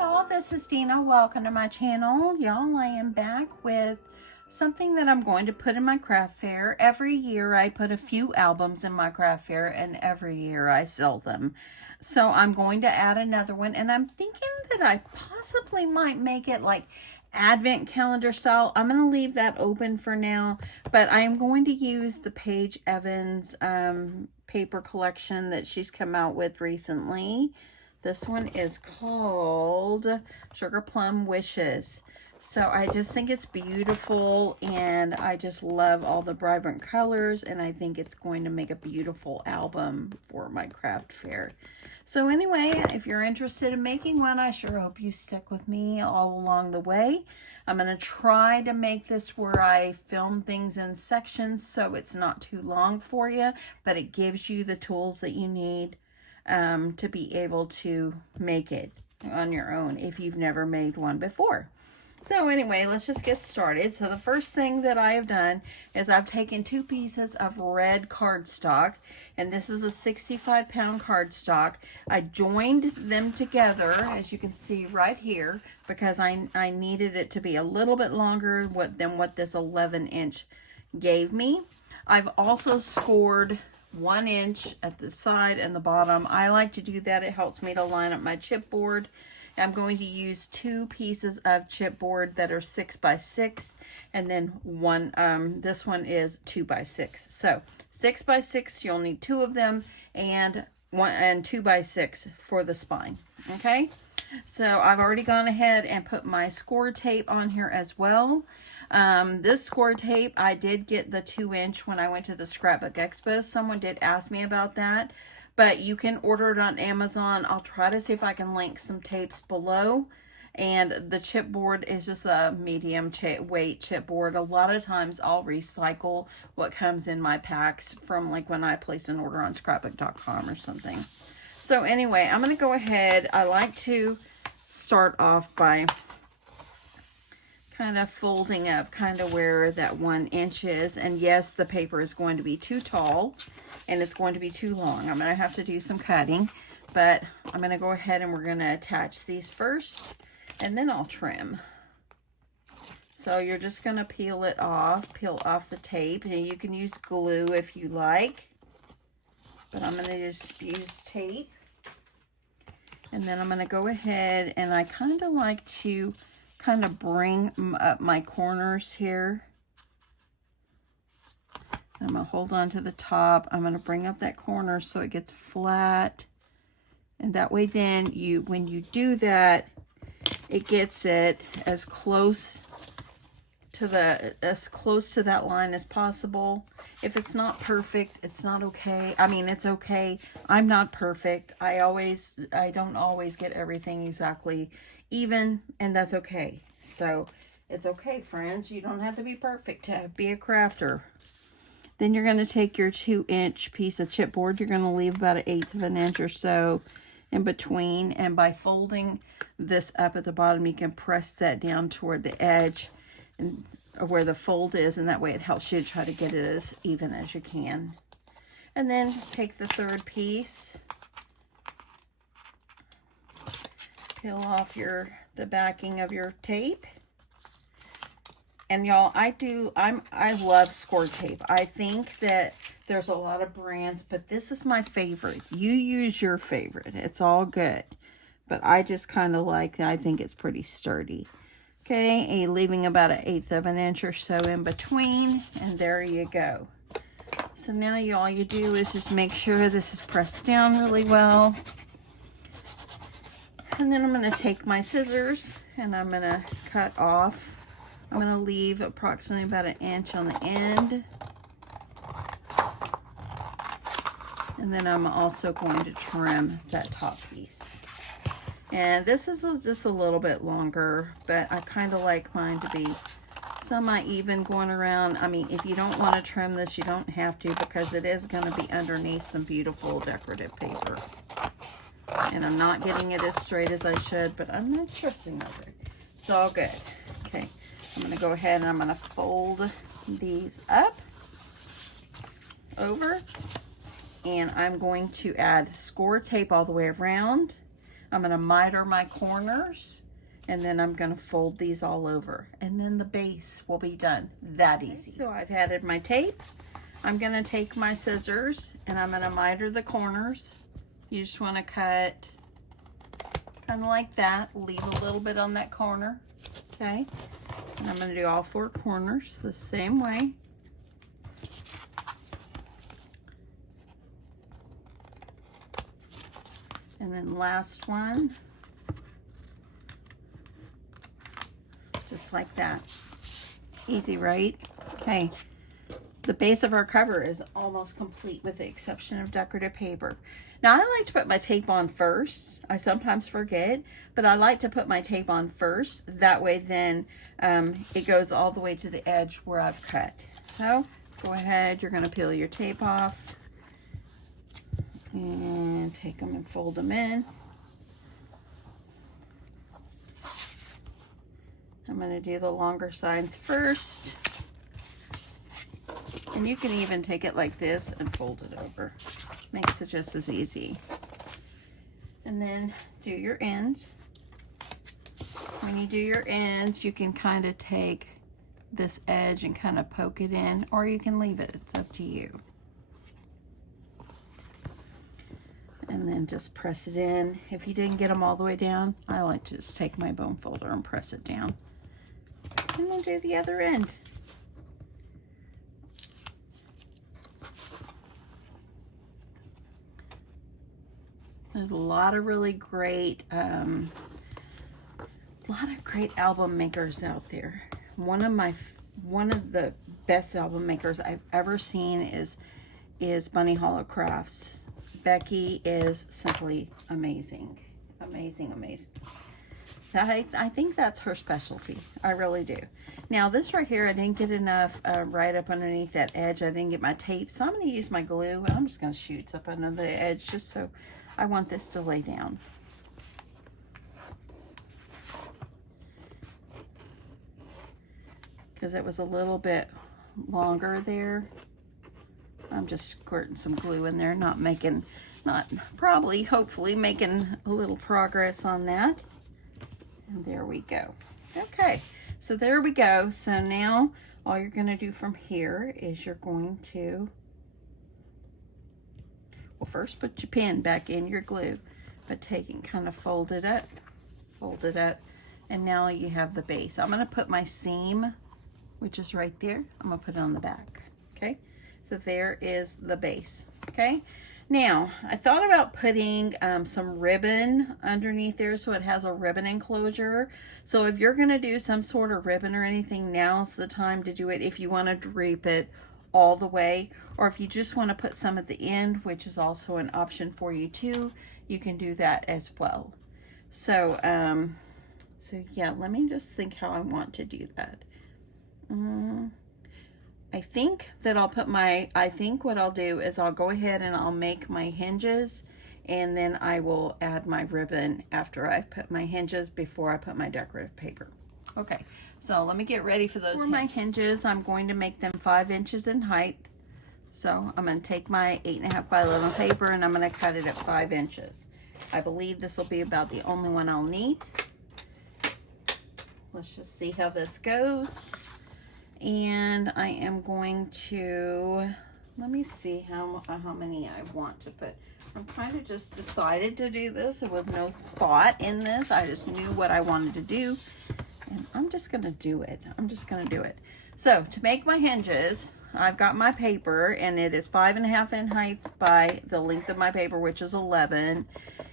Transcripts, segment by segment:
y'all, this is Deanna. Welcome to my channel. Y'all, I am back with something that I'm going to put in my craft fair. Every year I put a few albums in my craft fair, and every year I sell them. So I'm going to add another one, and I'm thinking that I possibly might make it like advent calendar style. I'm going to leave that open for now, but I am going to use the Paige Evans paper collection that she's come out with recently. This one is called Sugar Plum Wishes. So I just think it's beautiful, and I just love all the vibrant colors, and I think it's going to make a beautiful album for my craft fair. So anyway, if you're interested in making one, I sure hope you stick with me all along the way. I'm going to try to make this where I film things in sections so it's not too long for you, but it gives you the tools that you need to be able to make it on your own if you've never made one before. So anyway, let's just get started. So the first thing that I have done is I've taken 2 pieces of red cardstock, and this is a 65-pound cardstock. I joined them together, as you can see right here, because I needed it to be a little bit longer than what this 11-inch gave me. I've also scored 1 inch at the side and the bottom. I like to do that. It helps me to line up my chipboard. I'm going to use 2 pieces of chipboard that are 6 by 6, and then this one is 2 by 6. So 6 by 6, you'll need 2 of them, and 2 by 6 for the spine. Okay, so I've already gone ahead and put my Scor tape on here as well. This Scor tape, I did get the 2-inch when I went to the Scrapbook Expo. Someone did ask me about that, but you can order it on Amazon. I'll try to see if I can link some tapes below. And the chipboard is just a medium weight chipboard. A lot of times I'll recycle what comes in my packs from like when I place an order on scrapbook.com or something. So anyway, I'm going to go ahead. I like to start off by kind of folding up kind of where that 1 inch is. And yes, the paper is going to be too tall and it's going to be too long. I'm going to have to do some cutting, but I'm going to go ahead and we're going to attach these first, and then I'll trim. So you're just going to peel off the tape, and you can use glue if you like, but I'm going to just use tape. And then I'm going to go ahead, and I kind of like to kind of bring up my corners here. I'm going to hold on to the top. I'm going to bring up that corner so it gets flat. And that way then when you do that, it gets it as close to that line as possible. If it's not perfect, it's not okay. I mean, it's okay. I'm not perfect. I don't always get everything exactly even, and that's okay. So it's okay, friends. You don't have to be perfect to be a crafter. Then you're going to take your 2-inch piece of chipboard. You're going to leave about 1/8 of an inch or so in between, and by folding this up at the bottom, you can press that down toward the edge and where the fold is, and that way it helps you to try to get it as even as you can. And then take the 3rd piece, peel off the backing of your tape. And y'all, I love Scor tape. I think that there's a lot of brands, but this is my favorite. You use your favorite. It's all good. But I just kind of I think it's pretty sturdy. Okay, leaving about 1/8 of an inch or so in between, and there you go. So now all you do is just make sure this is pressed down really well. And then I'm going to take my scissors and I'm going to cut off. I'm going to leave approximately about 1 inch on the end. And then I'm also going to trim that top piece. And this is just a little bit longer, but I kind of like mine to be semi-even going around. I mean, if you don't want to trim this, you don't have to, because it is going to be underneath some beautiful decorative paper. And I'm not getting it as straight as I should, but I'm not stressing over it. It's all good. Okay, I'm going to go ahead and I'm going to fold these up over, and I'm going to add Scor tape all the way around. I'm going to miter my corners, and then I'm going to fold these all over, and then the base will be done. That easy. So I've added my tape. I'm going to take my scissors and I'm going to miter the corners. You just want to cut kind of like that. Leave a little bit on that corner. Okay. And I'm going to do all 4 corners the same way. And then last one. Just like that. Easy, right? Okay. The base of our cover is almost complete with the exception of decorative paper. Now I like to put my tape on first. I sometimes forget, but I like to put my tape on first. That way then it goes all the way to the edge where I've cut. So go ahead, you're gonna peel your tape off and take them and fold them in. I'm gonna do the longer sides first. And you can even take it like this and fold it over. Makes it just as easy. And then do your ends. When you do your ends, you can kind of take this edge and kind of poke it in, or you can leave it. It's up to you. And then just press it in. If you didn't get them all the way down, I like to just take my bone folder and press it down. And then do the other end. There's a lot of really great, album makers out there. One of the best album makers I've ever seen is Bunny Hollow Crafts. Becky is simply amazing, amazing, amazing. I think that's her specialty. I really do. Now this right here, I didn't get enough right up underneath that edge. I didn't get my tape, so I'm going to use my glue, and I'm just going to shoot up under the edge just so I want this to lay down. Because it was a little bit longer there. I'm just squirting some glue in there, hopefully making a little progress on that. And there we go. Okay, so there we go. So now all you're going to do from here is you're going to, well, first put your pin back in your glue, but take and kind of fold it up, and now you have the base. I'm going to put my seam, which is right there, I'm going to put it on the back. Okay, so there is the base. Okay, now I thought about putting some ribbon underneath there so it has a ribbon enclosure. So if you're going to do some sort of ribbon or anything, now's the time to do it. If you want to drape it all the way, or if you just want to put some at the end, which is also an option for you too, you can do that as well. So yeah, let me just think how I want to do that. I think that what I'll do is I'll go ahead and I'll make my hinges, and then I will add my ribbon after I've put my hinges, before I put my decorative paper. Okay, so let me get ready for those. For my hinges, I'm going to make them 5 inches in height. So I'm going to take my 8.5 by 11 paper and I'm going to cut it at 5 inches. I believe this will be about the only one I'll need. Let's just see how this goes. And I am going to, let me see how many I want to put. I'm kind of just decided to do this. There was no thought in this. I just knew what I wanted to do. And I'm just going to do it. So to make my hinges, I've got my paper, and it is 5.5 in height by the length of my paper, which is 11.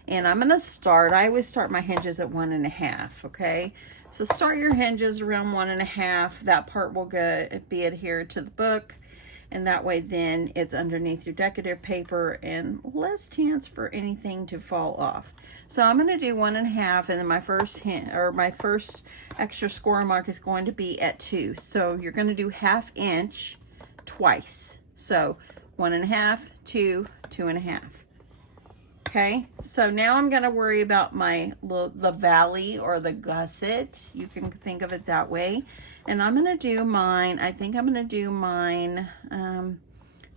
And I'm going to start, I always start my hinges at 1.5, okay? So start your hinges around 1.5. That part will be adhered to the book, and that way then it's underneath your decorative paper and less chance for anything to fall off. So I'm going to do 1.5, and then my first extra score mark is going to be at 2. So you're going to do 1/2 inch twice. So 1.5, 2, 2.5. Okay, so now I'm going to worry about the valley or the gusset. You can think of it that way. And I'm going to do mine, I think I'm going to do mine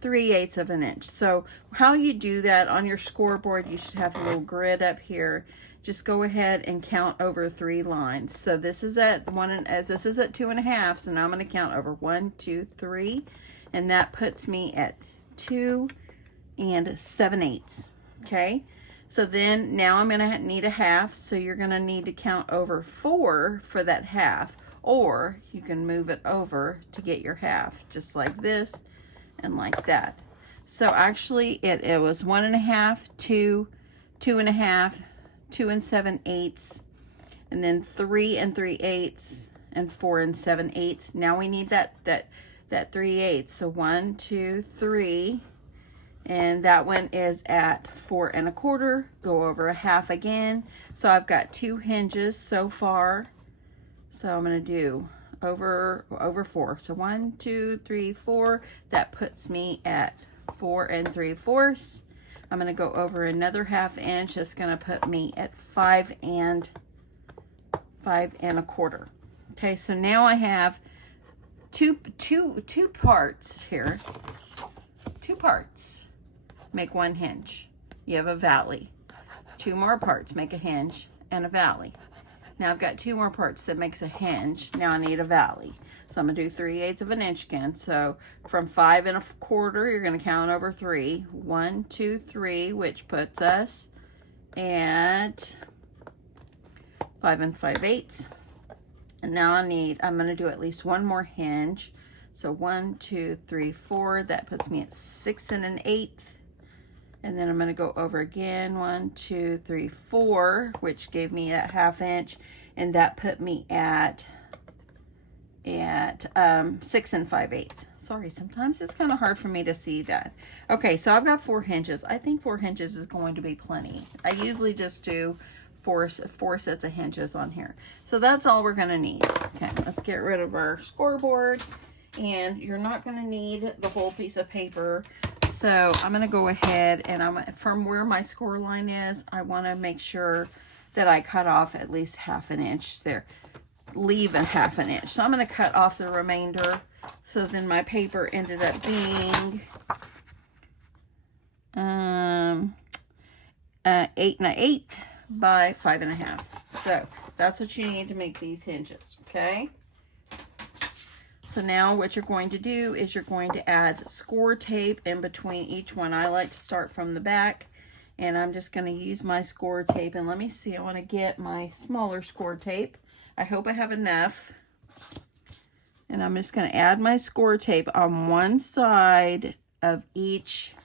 3/8 of an inch. So how you do that on your scoreboard, you should have a little grid up here. Just go ahead and count over 3 lines. So this is at 1 and this is at 2.5. So now I'm going to count over 1, 2, 3, and that puts me at 2 7/8. Okay. So then now I'm going to need a half. So you're going to need to count over 4 for that half, or you can move it over to get your half, just like this and like that. So actually it was 1.5, 2, 2.5, 2 7/8, and then 3 3/8, and 4 7/8. Now we need that 3/8. So 1, 2, 3, and that one is at 4 1/4. Go over a half again. So I've got 2 hinges so far. So I'm going to do over 4. So 1, 2, 3, 4. That puts me at 4 3/4. I'm going to go over another 1/2 inch. That's going to put me at 5 1/4. Okay, so now I have two parts here. 2 parts make 1 hinge. You have a valley. 2 more parts make a hinge and a valley. Now I've got 2 more parts that makes a hinge. Now I need a valley. So I'm going to do 3/8 of an inch again. So from 5 1/4, you're going to count over 3. 1, 2, 3, which puts us at 5 5/8. And now I'm going to do at least 1 more hinge. So 1, 2, 3, 4. That puts me at 6 1/8. And then I'm going to go over again, 1, 2, 3, 4, which gave me that 1/2 inch, and that put me at 6 5/8. Sorry, sometimes it's kind of hard for me to see that. Okay, so I've got 4 hinges. I think 4 hinges is going to be plenty. I usually just do four sets of hinges on here. So that's all we're going to need. Okay, let's get rid of our scoreboard, and you're not going to need the whole piece of paper. So I'm going to go ahead and from where my score line is, I want to make sure that I cut off at least 1/2 inch there, leaving 1/2 inch. So I'm going to cut off the remainder. So then my paper ended up being 8 1/8 by 5 1/2. So that's what you need to make these hinges. Okay. So now what you're going to do is you're going to add score tape in between each one. I like to start from the back, and I'm just going to use my score tape. And let me see, I want to get my smaller score tape. I hope I have enough. And I'm just going to add my score tape on one side of each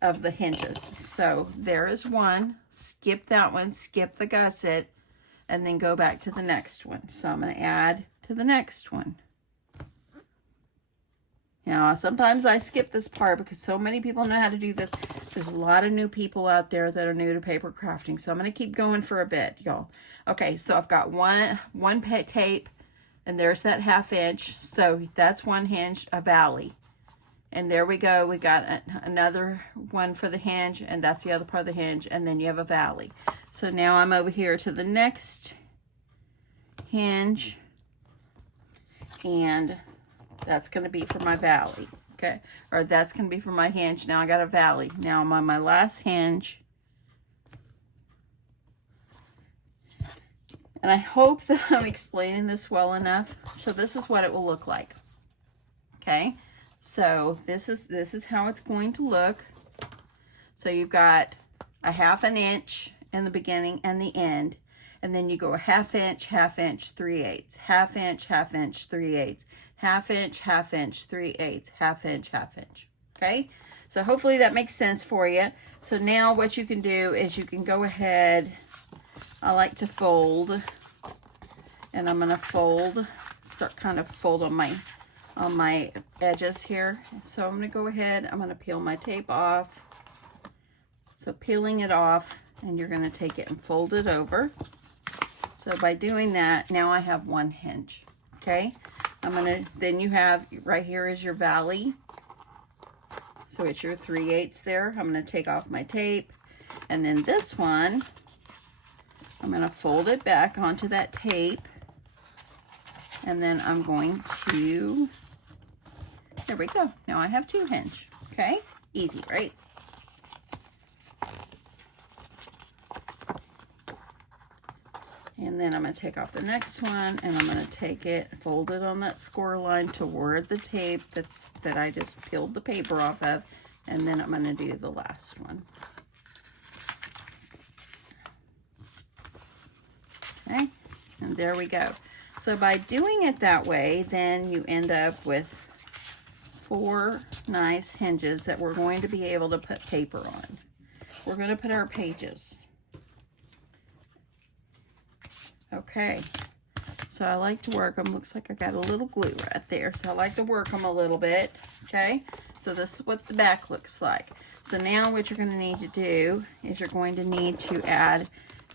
of the hinges. So there is one. Skip that one, skip the gusset, and then go back to the next one. So I'm going to add to the next one. Now, sometimes I skip this part because so many people know how to do this. There's a lot of new people out there that are new to paper crafting. So I'm going to keep going for a bit, y'all. Okay, so I've got one pet tape, and there's that 1/2 inch. So that's one hinge, a valley. And there we go. We got another one for the hinge, and that's the other part of the hinge, and then you have a valley. So now I'm over here to the next hinge, and that's going to be for my valley, okay? Or that's going to be for my hinge. Now I got a valley. Now I'm on my last hinge. And I hope that I'm explaining this well enough. So this is what it will look like, okay? So this is how it's going to look. So you've got a 1/2 inch in the beginning and the end, and then you go a 1/2 inch, 1/2 inch, 3/8, 1/2 inch, 1/2 inch, 3/8, 1/2 inch, 1/2 inch, 3/8, 1/2 inch, 1/2 inch. Okay, so hopefully that makes sense for you. So now what you can do is you can go ahead. I like to fold, and I'm gonna start kind of fold on my edges here. So I'm going to go ahead, I'm going to peel my tape off. So peeling it off, and you're going to take it and fold it over. So by doing that, now I have one hinge. Okay, then you have, right here is your valley. So it's your 3/8 there. I'm going to take off my tape, and then this one, I'm going to fold it back onto that tape. And then I'm going to, there we go. Now I have 2 hinge, okay? Easy, right? And then I'm going to take off the next one, and I'm going to take it, fold it on that score line toward the tape that I just peeled the paper off of, and then I'm going to do the last one. Okay, and there we go. So by doing it that way, then you end up with 4 nice hinges that we're going to be able to put paper on. We're going to put our pages. Okay, so I like to work them. Looks like I got a little glue right there, so I like to work them a little bit. Okay, so this is what the back looks like. So now what you're going to need to do is you're going to need to add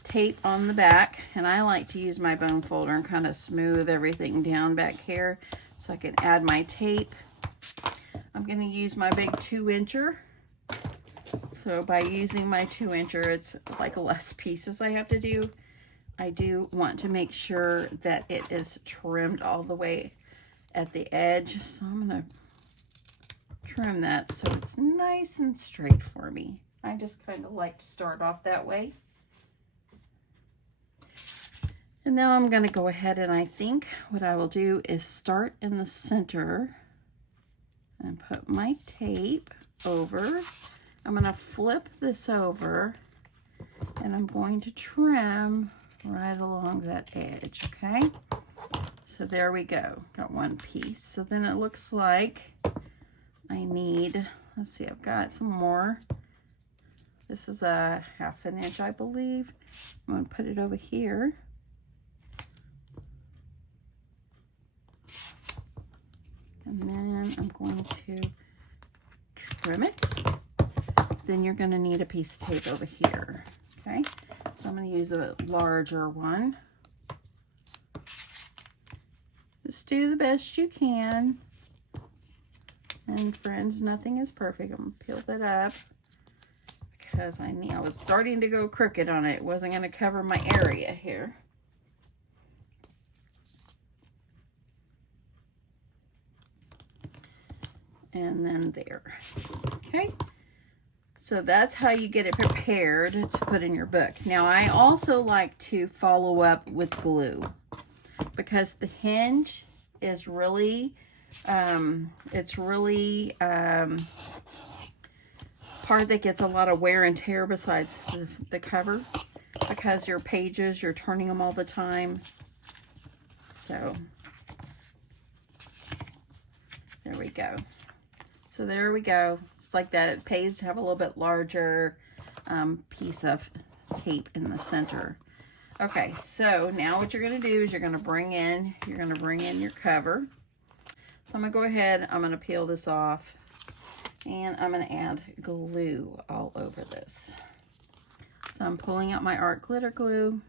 tape on the back, and I like to use my bone folder and kind of smooth everything down back here so I can add my tape. I'm going to use my big 2-incher. So by using my 2-incher, it's like less pieces I have to do. I do want to make sure that it is trimmed all the way at the edge, so I'm going to trim that so it's nice and straight for me. I just kind of like to start off that way. And now I'm going to go ahead, and I think what I will do is start in the center and put my tape over. I'm going to flip this over, and I'm going to trim right along that edge, okay? So there we go. Got one piece. So then it looks like I need, let's see, I've got some more. This is a 1/2 inch, I believe. I'm going to put it over here. And then I'm going to trim it. Then you're going to need a piece of tape over here. Okay, so I'm going to use a larger one. Just do the best you can. And friends, nothing is perfect. I'm going to peel that up because I was starting to go crooked on it. It wasn't going to cover my area here. And then there. Okay, so that's how you get it prepared to put in your book. Now I also like to follow up with glue because the hinge is really part that gets a lot of wear and tear besides the cover, because your pages, you're turning them all the time. So there we go. So there we go. Just like that. It pays to have a little bit larger piece of tape in the center. Okay, so now what you're going to do is you're going to bring in your cover. So I'm going to go ahead, I'm going to peel this off, and I'm going to add glue all over this. So I'm pulling out my art glitter glue,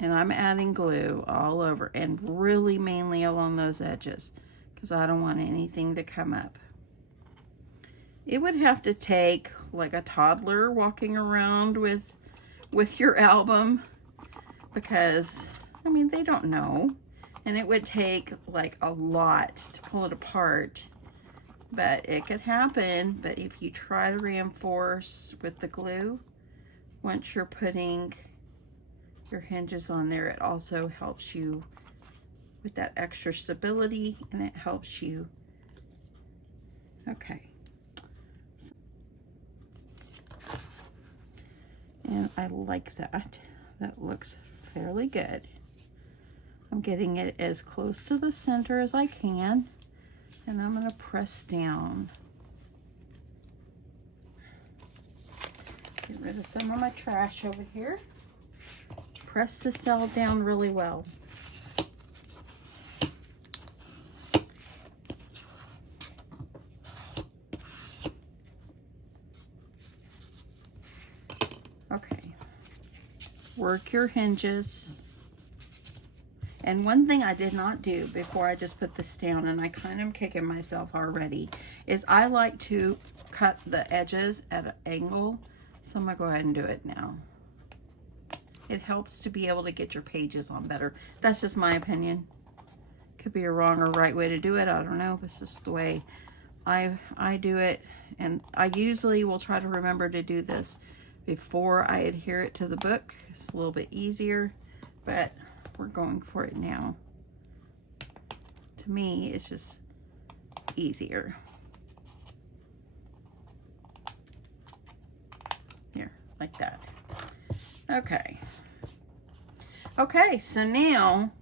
and I'm adding glue all over, and really mainly along those edges because I don't want anything to come up. It would have to take like a toddler walking around with your album, because I mean, they don't know, and it would take like a lot to pull it apart, but it could happen. But if you try to reinforce with the glue, once you're putting your hinges on there, it also helps you with that extra stability, and it helps you. Okay. And I like that. That looks fairly good. I'm getting it as close to the center as I can, and I'm going to press down. Get rid of some of my trash over here. Press the cell down really well. Okay, work your hinges. And one thing I did not do before I just put this down, and I kind of am kicking myself already, is I like to cut the edges at an angle. So I'm gonna go ahead and do it now. It helps to be able to get your pages on better. That's just my opinion. Could be a wrong or right way to do it. I don't know. It's just the way I do it. And I usually will try to remember to do this before I adhere it to the book. It's a little bit easier, but we're going for it now. To me, it's just easier. Here, like that. Okay. Okay, so now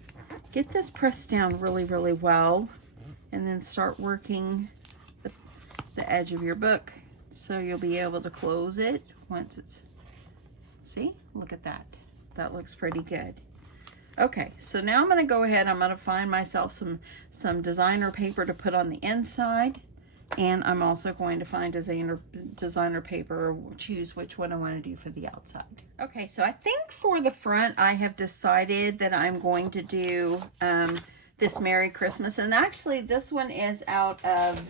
get this pressed down really, really well, and then start working the edge of your book so you'll be able to close it once it's, see, look at that. That looks pretty good. Okay, so now I'm going to go ahead, I'm going to find myself some designer paper to put on the inside, and I'm also going to find designer paper, choose which one I want to do for the outside. Okay, so I think for the front, I have decided that I'm going to do this Merry Christmas, and actually this one is out of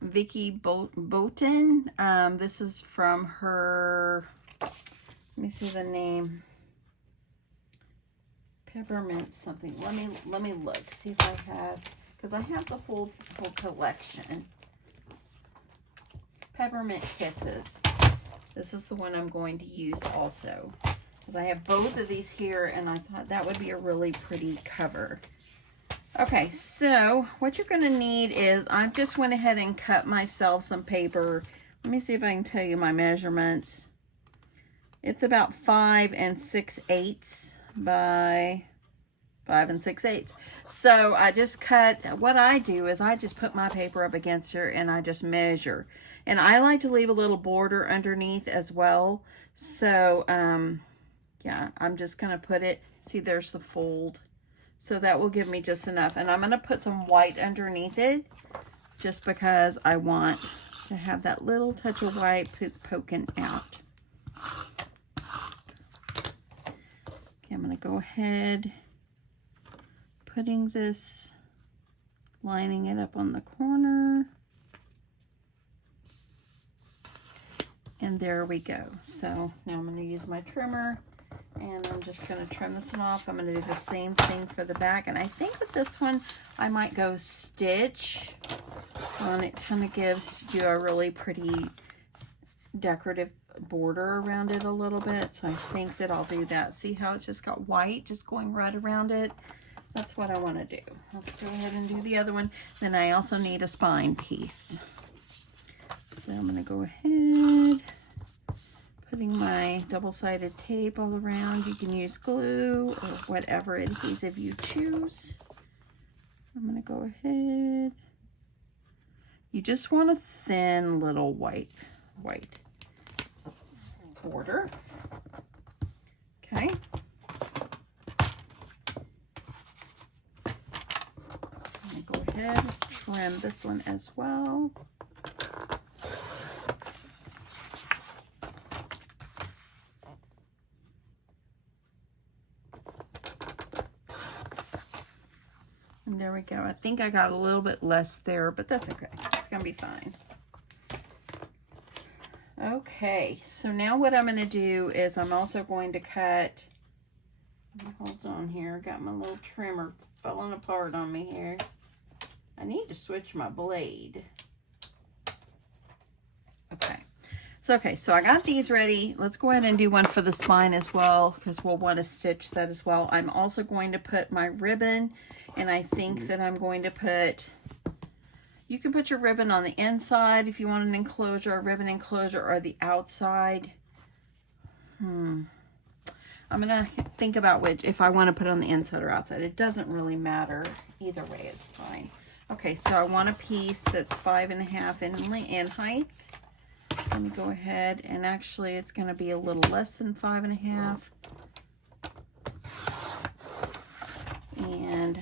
Vicky Boughton. This is from her, let me see the name, Peppermint something. Let me look, see if I have, because I have the whole collection. Peppermint Kisses. This is the one I'm going to use also, because I have both of these here, and I thought that would be a really pretty cover. Okay, so what you're going to need is, I just went ahead and cut myself some paper. Let me see if I can tell you my measurements. It's about 5 6/8 by 5 6/8. So I just cut, what I do is I just put my paper up against her and I just measure. And I like to leave a little border underneath as well. So, yeah, I'm just going to put it, see there's the fold. So that will give me just enough. And I'm going to put some white underneath it just because I want to have that little touch of white poking out. Okay, I'm going to go ahead, putting this, lining it up on the corner. And there we go. So now I'm going to use my trimmer. And I'm just going to trim this one off. I'm going to do the same thing for the back. And I think with this one, I might go stitch. And it kind of gives you a really pretty decorative border around it a little bit. So I think that I'll do that. See how it's just got white just going right around it? That's what I want to do. Let's go ahead and do the other one. Then I also need a spine piece. So I'm going to go ahead, putting my double-sided tape all around. You can use glue or whatever adhesive you choose. I'm going to go ahead. You just want a thin little white border. Okay. I'm going to go ahead and trim this one as well. And there we go. I think I got a little bit less there, but that's okay. It's going to be fine. Okay, so now what I'm going to do is I'm also going to cut, hold on here, got my little trimmer falling apart on me here. I need to switch my blade. Okay, so I got these ready. Let's go ahead and do one for the spine as well, because we'll want to stitch that as well. I'm also going to put my ribbon, and I think that I'm going to put, you can put your ribbon on the inside if you want an enclosure, a ribbon enclosure, or the outside. I'm going to think about which, if I want to put it on the inside or outside. It doesn't really matter. Either way is fine. Okay, so I want a piece that's 5.5 in height. Let me go ahead, and actually it's going to be a little less than 5.5. And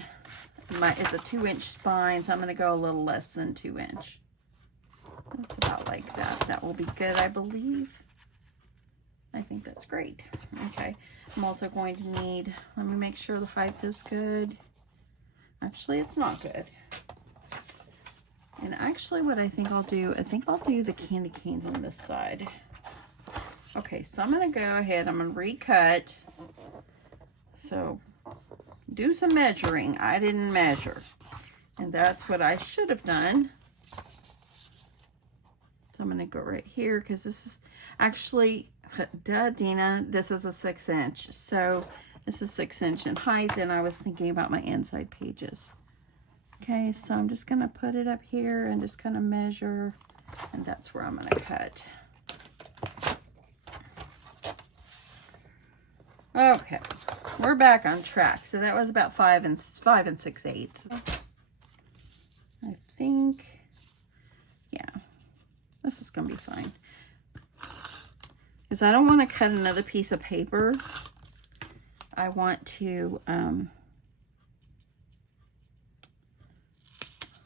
it's a 2-inch spine, so I'm going to go a little less than 2 inch. That's about like that. That will be good, I believe. I think that's great. Okay, I'm also going to need, let me make sure the height is good. Actually, it's not good. And actually what I think I'll do, I think I'll do the candy canes on this side. Okay, so I'm going to go ahead, I'm going to recut so do some measuring. I didn't measure, and that's what I should have done. So I'm going to go right here because this is actually, duh, Deanna, this is a 6-inch. So this is 6-inch in height, and I was thinking about my inside pages. Okay, so I'm just going to put it up here and just kind of measure, and that's where I'm going to cut. Okay, we're back on track. So that was about 5 and 6/8. I think, yeah. This is going to be fine. Because I don't want to cut another piece of paper. I want to,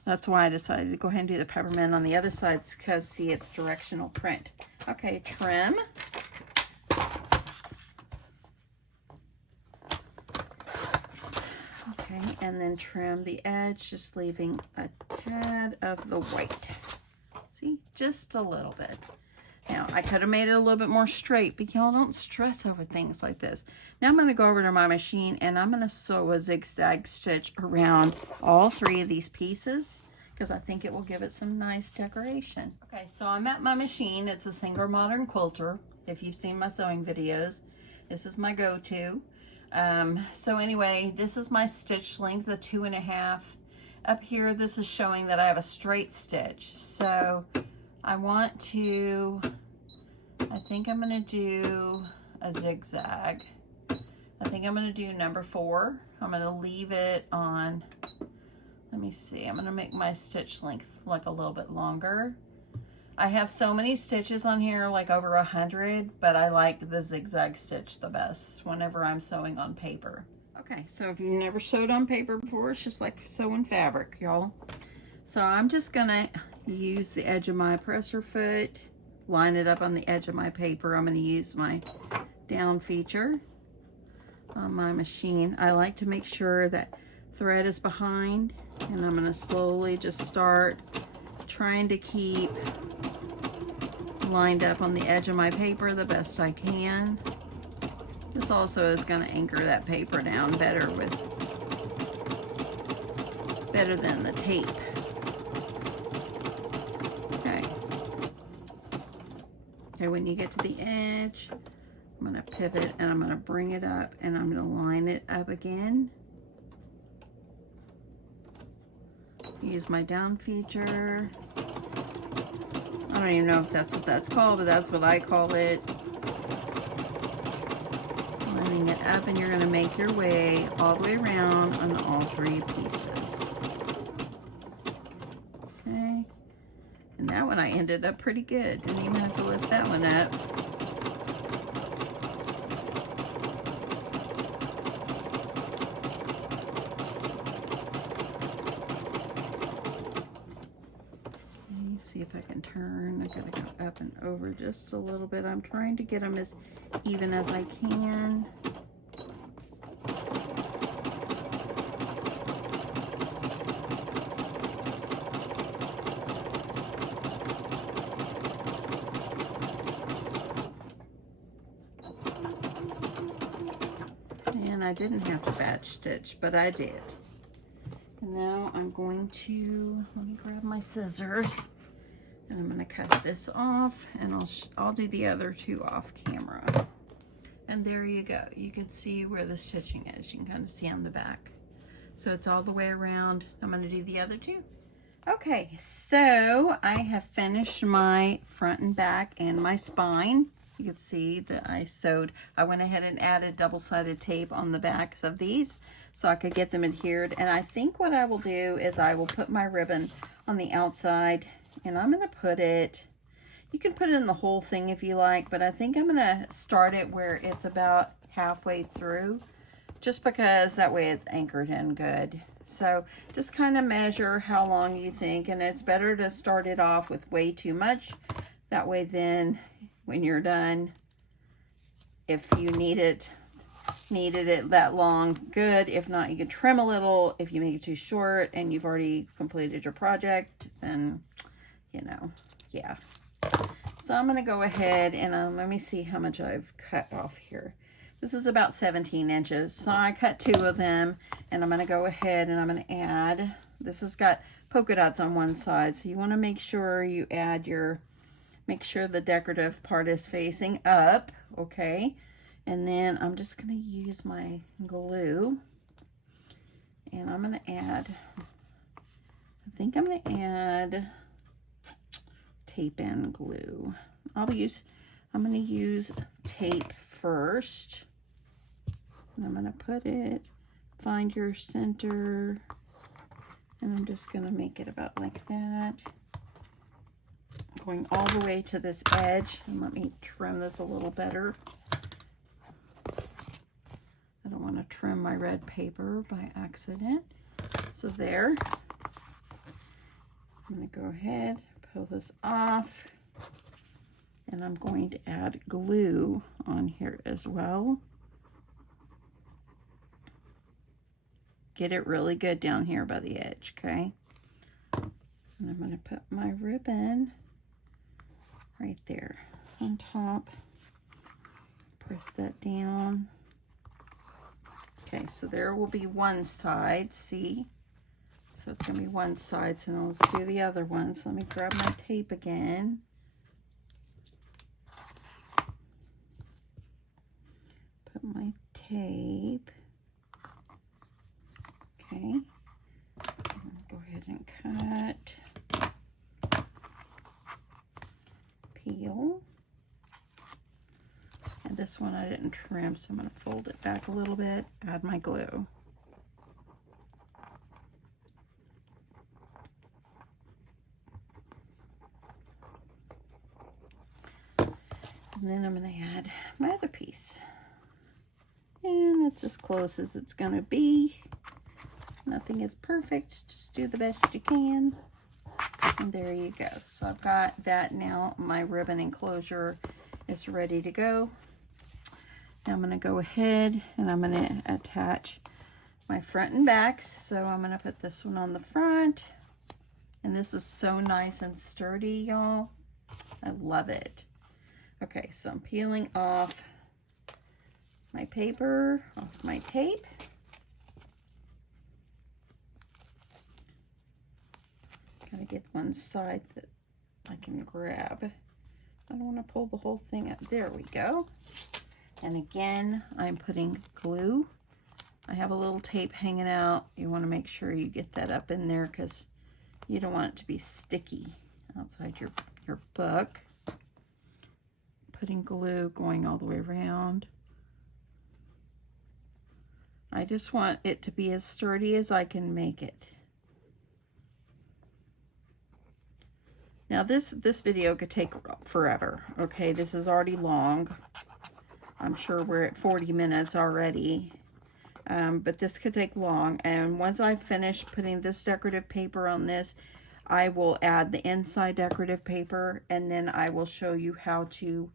that's why I decided to go ahead and do the peppermint on the other sides, because, see, it's directional print. Okay, trim. Okay, and then trim the edge, just leaving a tad of the white. See, just a little bit. Now, I could have made it a little bit more straight, but y'all don't stress over things like this. Now I'm going to go over to my machine, and I'm going to sew a zigzag stitch around all 3 of these pieces, because I think it will give it some nice decoration. Okay, so I'm at my machine. It's a Scor Modern Quilter. If you've seen my sewing videos, this is my go-to. So anyway, this is my stitch length, the 2.5. Up here, this is showing that I have a straight stitch. So I want to, I think I'm going to do a zigzag. I think I'm going to do number 4. I'm going to leave it on, let me see, I'm going to make my stitch length like a little bit longer. I have so many stitches on here, like over 100, but I like the zigzag stitch the best whenever I'm sewing on paper. Okay, so if you've never sewed on paper before, it's just like sewing fabric, y'all. So I'm just gonna use the edge of my presser foot, line it up on the edge of my paper. I'm gonna use my down feature on my machine. I like to make sure that thread is behind, and I'm gonna slowly just start trying to keep lined up on the edge of my paper the best I can. This also is going to anchor that paper down better than the tape. Okay. Okay, when you get to the edge, I'm going to pivot and I'm going to bring it up, and I'm going to line it up again. Use my down feature. I don't even know if that's what that's called, but that's what I call it. Lining it up, and you're going to make your way all the way around on all 3 pieces. Okay. And that one I ended up pretty good. Didn't even have to lift that one up. See if I can turn. I gotta go up and over just a little bit. I'm trying to get them as even as I can. And I didn't have to batch stitch, but I did. And now I'm going to, let me grab my scissors. And I'm going to cut this off, and I'll do the other 2 off camera. And there you go. You can see where the stitching is. You can kind of see on the back. So it's all the way around. I'm going to do the other 2. Okay, so I have finished my front and back and my spine. You can see that I went ahead and added double-sided tape on the backs of these so I could get them adhered. And I think what I will do is I will put my ribbon on the outside, and I'm going to put it, you can put it in the whole thing if you like, but I think I'm going to start it where it's about halfway through, just because that way it's anchored in good. So just kind of measure how long you think, and it's better to start it off with way too much. That way then when you're done, if you needed it that long, good. If not, you can trim a little. If you make it too short and you've already completed your project, then you know, yeah. So I'm going to go ahead and let me see how much I've cut off here. This is about 17 inches. So I cut 2 of them, and I'm going to go ahead and I'm going to add, this has got polka dots on one side. So you want to make sure you add your, make sure the decorative part is facing up, okay? And then I'm just going to use my glue, and I'm going to add, I think I'm going to add tape and glue. I'm going to use tape first. And I'm going to put it, find your center, and I'm just going to make it about like that. Going all the way to this edge. And let me trim this a little better. I don't want to trim my red paper by accident. So there. I'm going to go ahead, pull this off, and I'm going to add glue on here as well. Get it really good down here by the edge, okay? And I'm going to put my ribbon right there on top. Press that down. Okay, so there will be one side, see? So it's going to be one side, so now let's do the other one. So let me grab my tape again. Put my tape. Okay. I'm going to go ahead and cut. Peel. And this one I didn't trim, so I'm going to fold it back a little bit, add my glue. And then I'm going to add my other piece. And it's as close as it's going to be. Nothing is perfect. Just do the best you can. And there you go. So I've got that now. My ribbon enclosure is ready to go. Now I'm going to go ahead and I'm going to attach my front and back. So I'm going to put this one on the front. And this is so nice and sturdy, y'all. I love it. Okay, so I'm peeling off my paper, off my tape. Gotta get one side that I can grab. I don't want to pull the whole thing up. There we go. And again, I'm putting glue. I have a little tape hanging out. You want to make sure you get that up in there because you don't want it to be sticky outside your book. Putting glue going all the way around. I just want it to be as sturdy as I can make it. Now this video could take forever, okay? This is already long. I'm sure we're at 40 minutes already, but this could take long. And once I finish putting this decorative paper on this, I will add the inside decorative paper, and then I will show you how to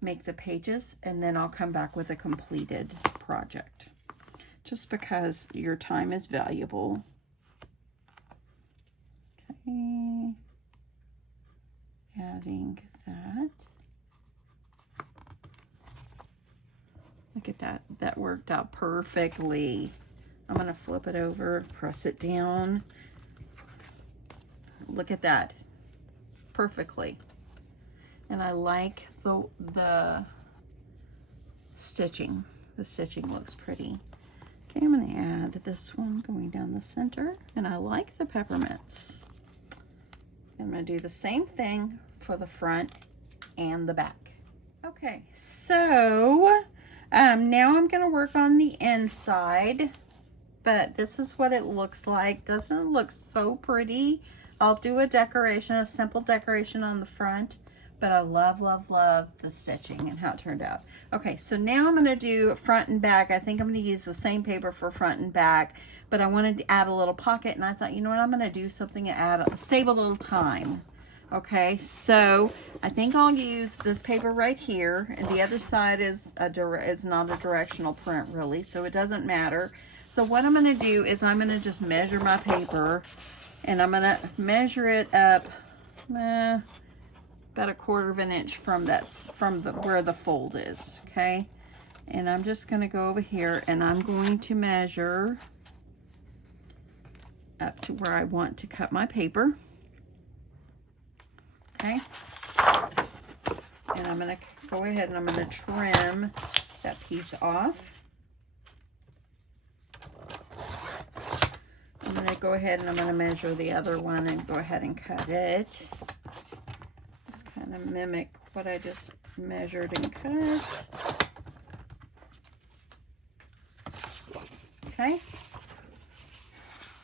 make the pages, and then I'll come back with a completed project. Just because your time is valuable. Okay. Adding that. Look at that. That worked out perfectly. I'm going to flip it over, press it down. Look at that. Perfectly. And I like the stitching. The stitching looks pretty. Okay, I'm going to add this one going down the center. And I like the peppermints. I'm going to do the same thing for the front and the back. Okay, so now I'm going to work on the inside. But this is what it looks like. Doesn't it look so pretty? I'll do a decoration, a simple decoration on the front. But I love, love, love the stitching and how it turned out. Okay, so now I'm going to do front and back. I think I'm going to use the same paper for front and back, but I wanted to add a little pocket, and I thought, you know what, I'm going to do something and save a little time. Okay, so I think I'll use this paper right here, and the other side is not a directional print really, so it doesn't matter. So what I'm going to do is I'm going to just measure my paper, and I'm going to measure it up about 1/4 of an inch from where the fold is, okay? And I'm just going to go over here and I'm going to measure up to where I want to cut my paper. Okay. And I'm going to go ahead and I'm going to trim that piece off. I'm going to go ahead and I'm going to measure the other one and go ahead and cut it. Just kind of mimic what I just measured and cut. Okay.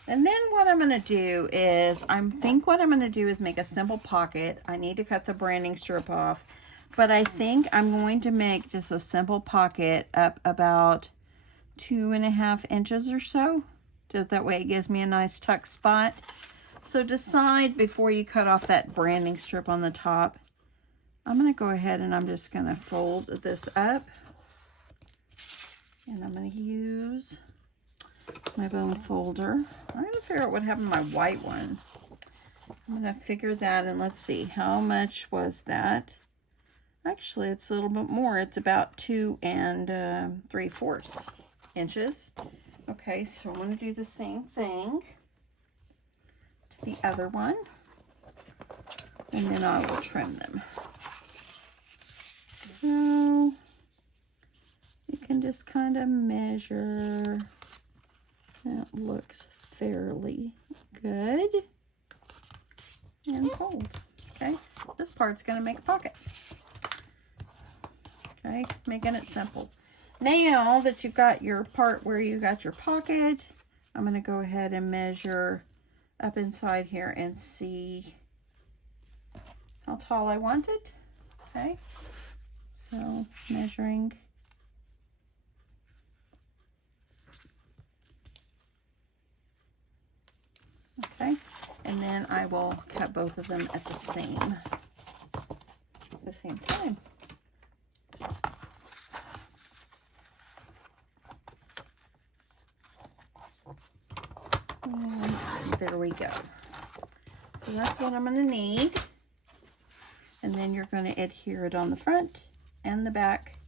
And then what I'm going to do is, what I'm going to do is make a simple pocket. I need to cut the branding strip off, but I think I'm going to make just a simple pocket up about 2.5 inches or so. Just that way it gives me a nice tuck spot. So decide before you cut off that branding strip on the top. I'm going to go ahead and I'm just going to fold this up. And I'm going to use my bone folder. I'm going to figure out what happened to my white one. I'm going to figure that, and let's see, how much was that? Actually, it's a little bit more. It's about 2 3/4 inches. Okay, so I'm going to do the same thing to the other one, and then I will trim them. So you can just kind of measure. That looks fairly good and fold. Okay, this part's going to make a pocket. Okay, making it simple. Now that you've got your part where you got your pocket, I'm going to go ahead and measure up inside here and see how tall I want it. Okay, so measuring. Okay, and then I will cut both of them at the same time. And there we go. So that's what I'm going to need. And then you're going to adhere it on the front and the back.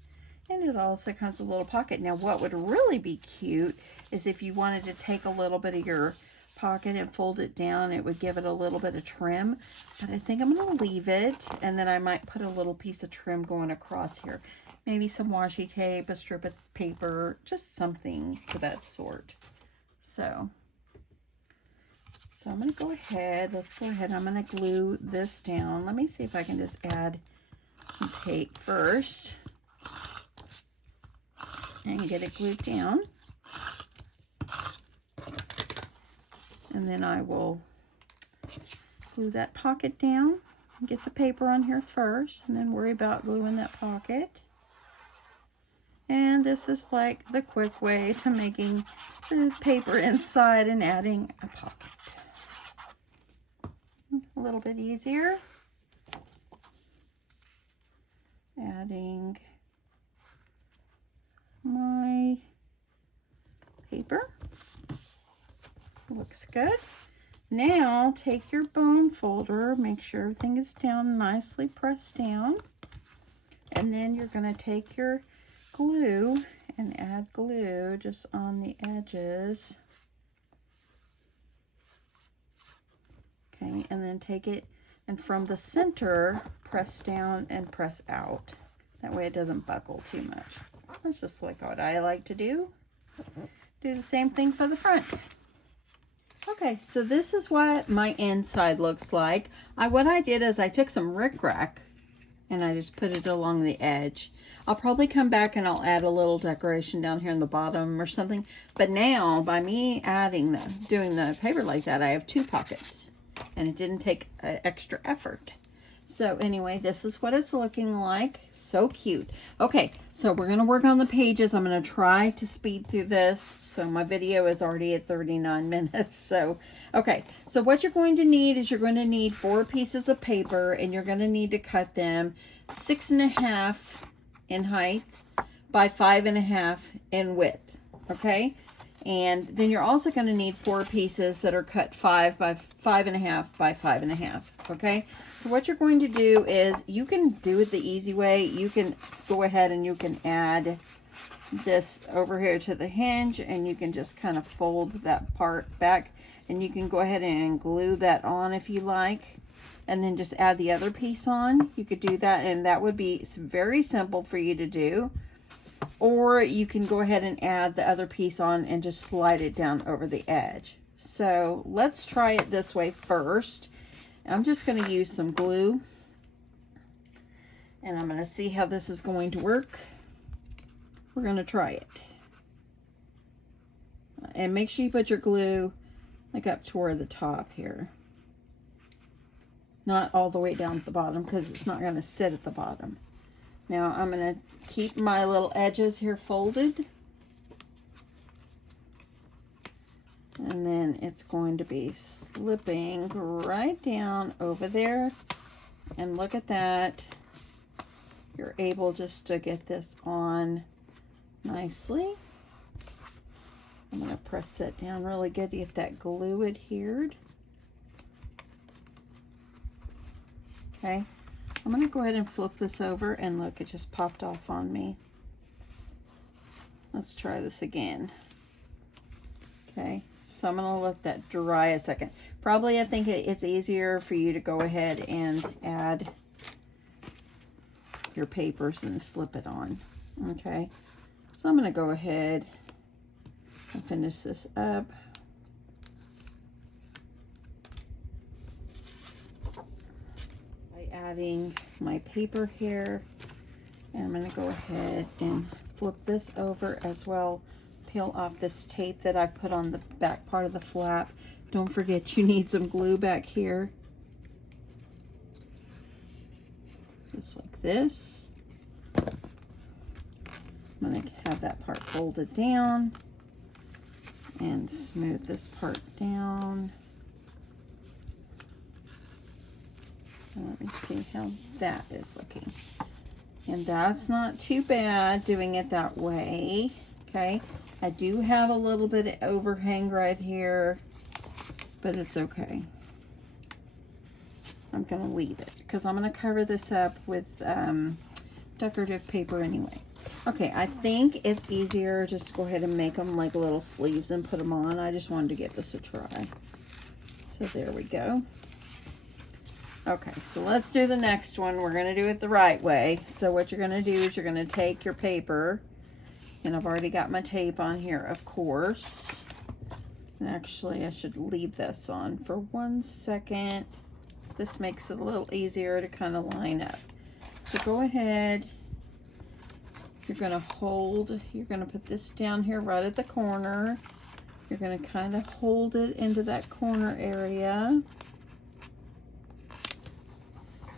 And it also comes with a little pocket. Now what would really be cute is if you wanted to take a little bit of your pocket and fold it down, it would give it a little bit of trim, but I think I'm going to leave it, and then I might put a little piece of trim going across here, maybe some washi tape, a strip of paper, just something to that sort. So I'm going to go ahead, let's go ahead, I'm going to glue this down. Let me see if I can just add some tape first and get it glued down. And then I will glue that pocket down and get the paper on here first, and then worry about gluing that pocket. And this is like the quick way to making the paper inside and adding a pocket. A little bit easier. Adding my paper. Looks good. Now take your bone folder, make sure everything is down, nicely pressed down, and then you're going to take your glue and add glue just on the edges. Okay, and then take it and from the center press down and press out. That way it doesn't buckle too much. That's just like what I like to do. Do the same thing for the front. Okay, so this is what my inside looks like. What I did is I took some rickrack and I just put it along the edge. I'll probably come back and I'll add a little decoration down here in the bottom or something. But now, by me doing the paper like that, I have 2 pockets. And it didn't take extra effort. So anyway, this is what it's looking like. So cute. Okay, so we're going to work on the pages. I'm going to try to speed through this. So my video is already at 39 minutes. So, okay. So what you're going to need is you're going to need 4 pieces of paper, and you're going to need to cut them 6.5 in height by 5.5 in width. Okay. And then you're also going to need 4 pieces that are cut 5 by 5.5 by 5.5. Okay. So what you're going to do is, you can do it the easy way. You can go ahead and you can add this over here to the hinge, and you can just kind of fold that part back, and you can go ahead and glue that on if you like, and then just add the other piece on. You could do that, and that would be very simple for you to do. Or you can go ahead and add the other piece on and just slide it down over the edge. So let's try it this way first. I'm just going to use some glue, and I'm going to see how this is going to work. We're going to try it. And make sure you put your glue like up toward the top here. Not all the way down at the bottom, because it's not going to sit at the bottom. Now I'm going to keep my little edges here folded. And then it's going to be slipping right down over there. And look at that. You're able just to get this on nicely. I'm going to press that down really good to get that glue adhered. Okay. I'm going to go ahead and flip this over, and look, it just popped off on me. Let's try this again. Okay, so I'm going to let that dry a second. Probably I think it's easier for you to go ahead and add your papers and slip it on. Okay, so I'm going to go ahead and finish this up. Adding my paper here, and I'm going to go ahead and flip this over as well. Peel off this tape that I put on the back part of the flap. Don't forget you need some glue back here. Just like this. I'm going to have that part folded down and smooth this part down. Let me see how that is looking. And that's not too bad doing it that way. Okay. I do have a little bit of overhang right here, but it's okay. I'm going to leave it because I'm going to cover this up with decorative paper anyway. Okay, I think it's easier just to go ahead and make them like little sleeves and put them on. I just wanted to give this a try. So there we go. Okay, so let's do the next one. We're going to do it the right way. So what you're going to do is you're going to take your paper, and I've already got my tape on here, of course. And actually, I should leave this on for 1 second. This makes it a little easier to kind of line up. So go ahead. You're going to hold, you're going to put this down here right at the corner. You're going to kind of hold it into that corner area.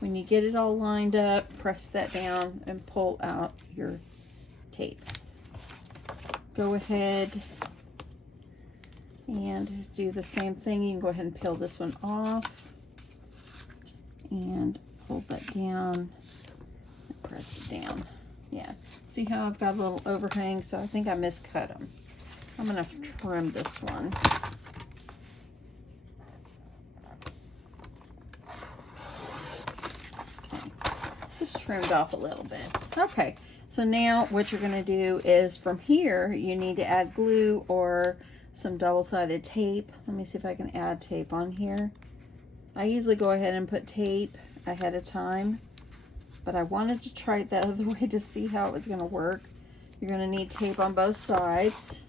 When you get it all lined up, press that down and pull out your tape. Go ahead and do the same thing. You can go ahead and peel this one off and pull that down and press it down. Yeah, see how I've got a little overhang, so I think I miscut them. I'm going to trim this one. Trimmed off a little bit. Okay, so now what you're going to do is from here you need to add glue or some double-sided tape. Let me see if I can add tape on here. I usually go ahead and put tape ahead of time, but I wanted to try it that other way to see how it was going to work. You're going to need tape on both sides,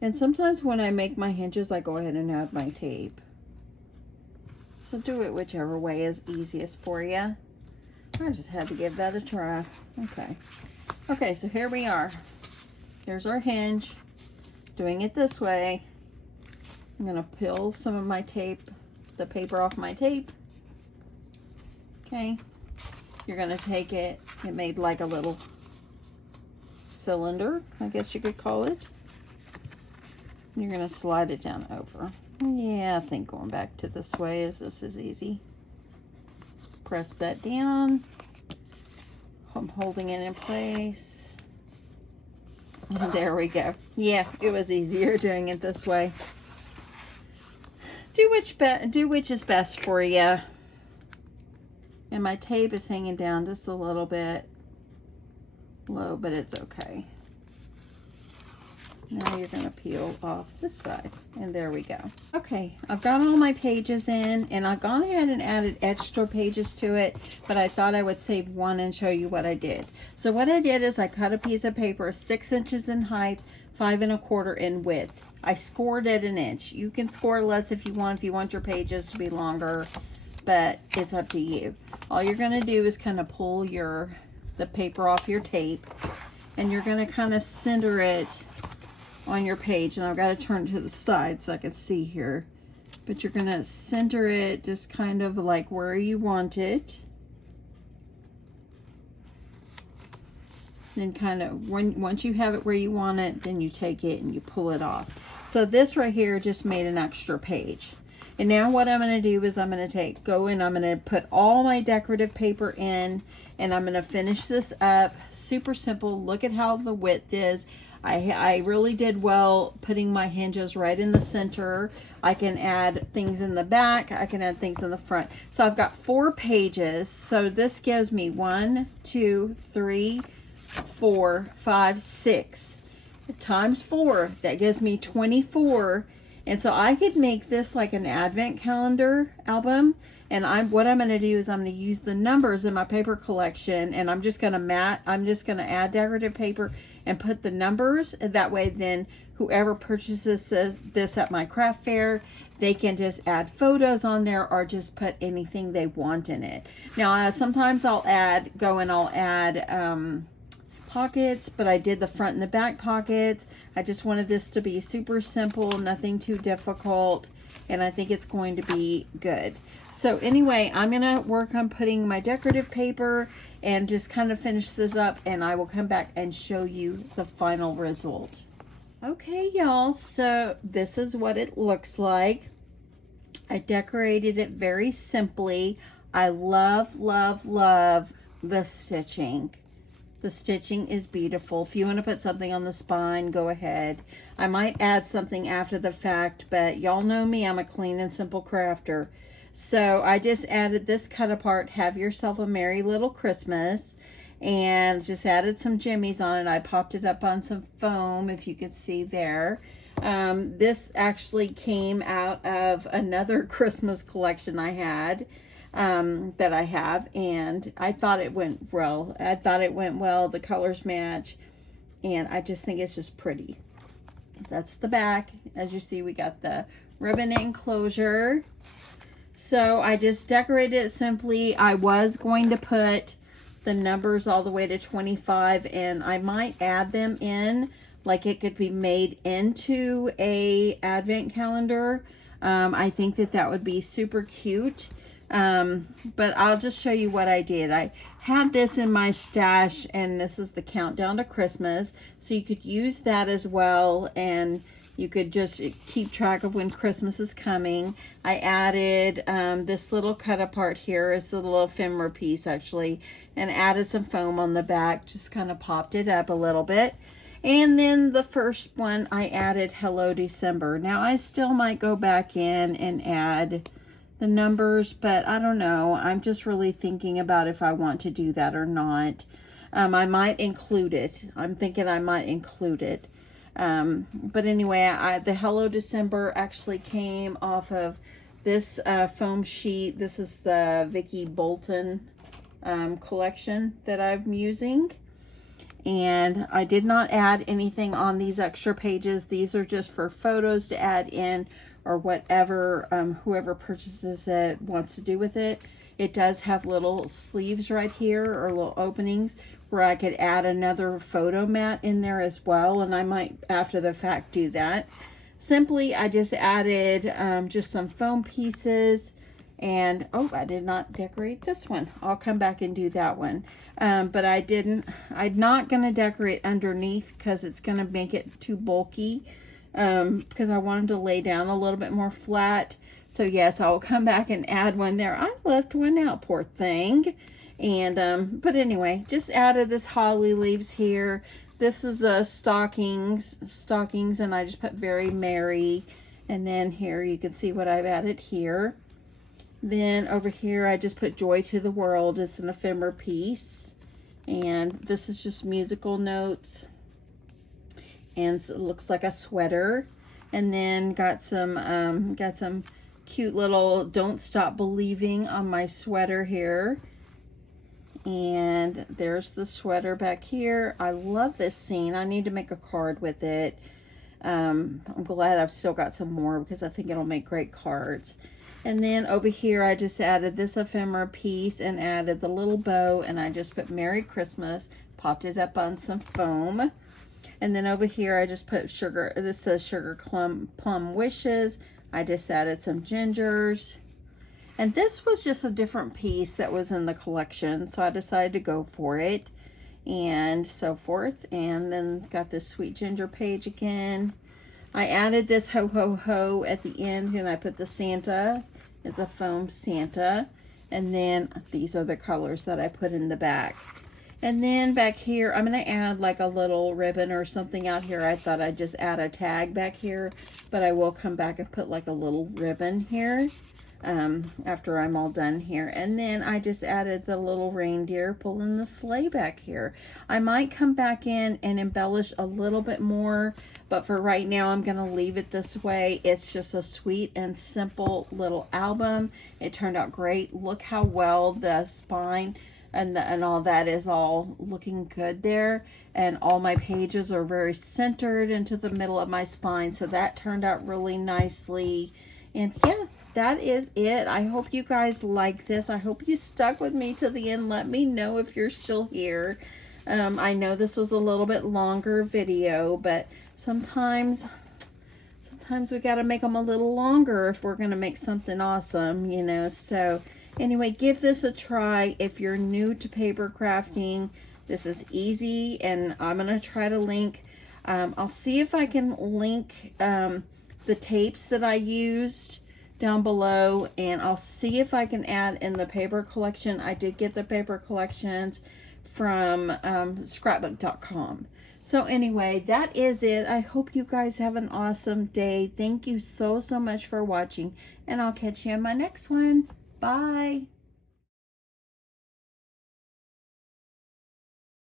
and sometimes when I make my hinges I go ahead and add my tape. So do it whichever way is easiest for you. I just had to give that a try. Okay. Okay, so here we are. Here's our hinge. Doing it this way. I'm going to peel some of my tape, the paper off my tape. Okay. You're going to take it. It made like a little cylinder, I guess you could call it. You're going to slide it down over. Yeah, I think going back to this way this is easy. Press that down. I'm holding it in place. And there we go. Yeah, it was easier doing it this way. Do which is best for you. And my tape is hanging down just a little bit low, but it's okay. Now you're going to peel off this side, and there we go. Okay, I've got all my pages in, and I've gone ahead and added extra pages to it, but I thought I would save one and show you what I did. So what I did is I cut a piece of paper 6 inches in height, 5 1/4 in width. I scored it 1 inch. You can score less if you want your pages to be longer, but it's up to you. All you're going to do is kind of pull the paper off your tape, and you're going to kind of center it on your page. And I've got to turn to the side so I can see here, but you're going to center it just kind of like where you want it. Then kind of once you have it where you want it, then you take it and you pull it off. So this right here just made an extra page. And now what I'm going to do is I'm going to go in, I'm going to put all my decorative paper in, and I'm going to finish this up. Super simple. Look at how the width is. I really did well putting my hinges right in the center. I can add things in the back. I can add things in the front. So I've got 4 pages. So this gives me 1, 2, 3, 4, 5, 6 times 4. That gives me 24. And so I could make this like an advent calendar album. And what I'm going to do is I'm going to use the numbers in my paper collection, and I'm just going to add decorative paper and put the numbers. That way then whoever purchases this at my craft fair, they can just add photos on there or just put anything they want in it. Now sometimes I'll add pockets, but I did the front and the back pockets. I just wanted this to be super simple, nothing too difficult, and I think it's going to be good. So anyway, I'm going to work on putting my decorative paper and just kind of finish this up, and I will come back and show you the final result. Okay, y'all, so this is what it looks like. I decorated it very simply. I love, love, love the stitching. The stitching is beautiful. If you want to put something on the spine, go ahead. I might add something after the fact, but y'all know me, I'm a clean and simple crafter. So I just added this cut apart, Have Yourself a Merry Little Christmas, and just added some jimmies on it. I popped it up on some foam, if you could see there. This actually came out of another Christmas collection I had. That I have, and I thought it went well. The colors match, and I just think it's just pretty. That's the back. As you see, we got the ribbon enclosure. So I just decorated it simply. I was going to put the numbers all the way to 25, and I might add them in, like it could be made into a advent calendar. I think that would be super cute. But I'll just show you what I did. I had this in my stash, and this is the countdown to Christmas. So you could use that as well, and you could just keep track of when Christmas is coming. I added this little cut apart here. It's a little ephemera piece actually, and added some foam on the back. Just kind of popped it up a little bit. And then the first one I added Hello December. Now I still might go back in and add the numbers, but I don't know. I'm just really thinking about if I want to do that or not. I might include it. I'm thinking I might include it. But anyway, the Hello December actually came off of this foam sheet. This is the Vicky Bolton collection that I'm using. And I did not add anything on these extra pages. These are just for photos to add in, or whatever whoever purchases it wants to do with it. It does have little sleeves right here, or little openings where I could add another photo mat in there as well, and I might after the fact do that. Simply I just added just some foam pieces, and oh, I did not decorate this one. I'll come back and do that one. But I'm not gonna decorate underneath because it's gonna make it too bulky. Because I wanted to lay down a little bit more flat. So yes, I'll come back and add one there. I left one out, poor thing. And but anyway, just added this holly leaves here. This is the stockings, and I just put Very Merry. And then here you can see what I've added here. Then over here I just put Joy to the World as an ephemera piece. And this is just musical notes. and it looks like a sweater. And then got some cute little "Don't Stop Believing" on my sweater here. And there's the sweater back here. I love this scene. I need to make a card with it. I'm glad I've still got some more because I think it'll make great cards. And then over here, I just added this ephemera piece and added the little bow, and I just put "Merry Christmas," popped it up on some foam. And then over here, I just put sugar. This says Sugar Plum Wishes. I just added some gingers. And this was just a different piece that was in the collection, so I decided to go for it. And so forth. And then got this sweet ginger page again. I added this ho ho ho at the end, and I put the Santa. It's a foam Santa. And then these are the colors that I put in the back. And then back here, I'm going to add like a little ribbon or something out here. I thought I'd just add a tag back here, but I will come back and put like a little ribbon here after I'm all done here. And then I just added the little reindeer pulling the sleigh back here. I might come back in and embellish a little bit more, but for right now, I'm going to leave it this way. It's just a sweet and simple little album. It turned out great. Look how well the spine and all that is all looking good there. And all my pages are very centered into the middle of my spine. So that turned out really nicely. And yeah, that is it. I hope you guys like this. I hope you stuck with me to the end. Let me know if you're still here. I know this was a little bit longer video, but sometimes we got to make them a little longer if we're going to make something awesome, you know. So anyway, give this a try. If you're new to paper crafting, this is easy, and I'm going to try to link. I'll see if I can link the tapes that I used down below, and I'll see if I can add in the paper collection. I did get the paper collections from scrapbook.com. So anyway, that is it. I hope you guys have an awesome day. Thank you so much for watching, and I'll catch you in my next one. Bye.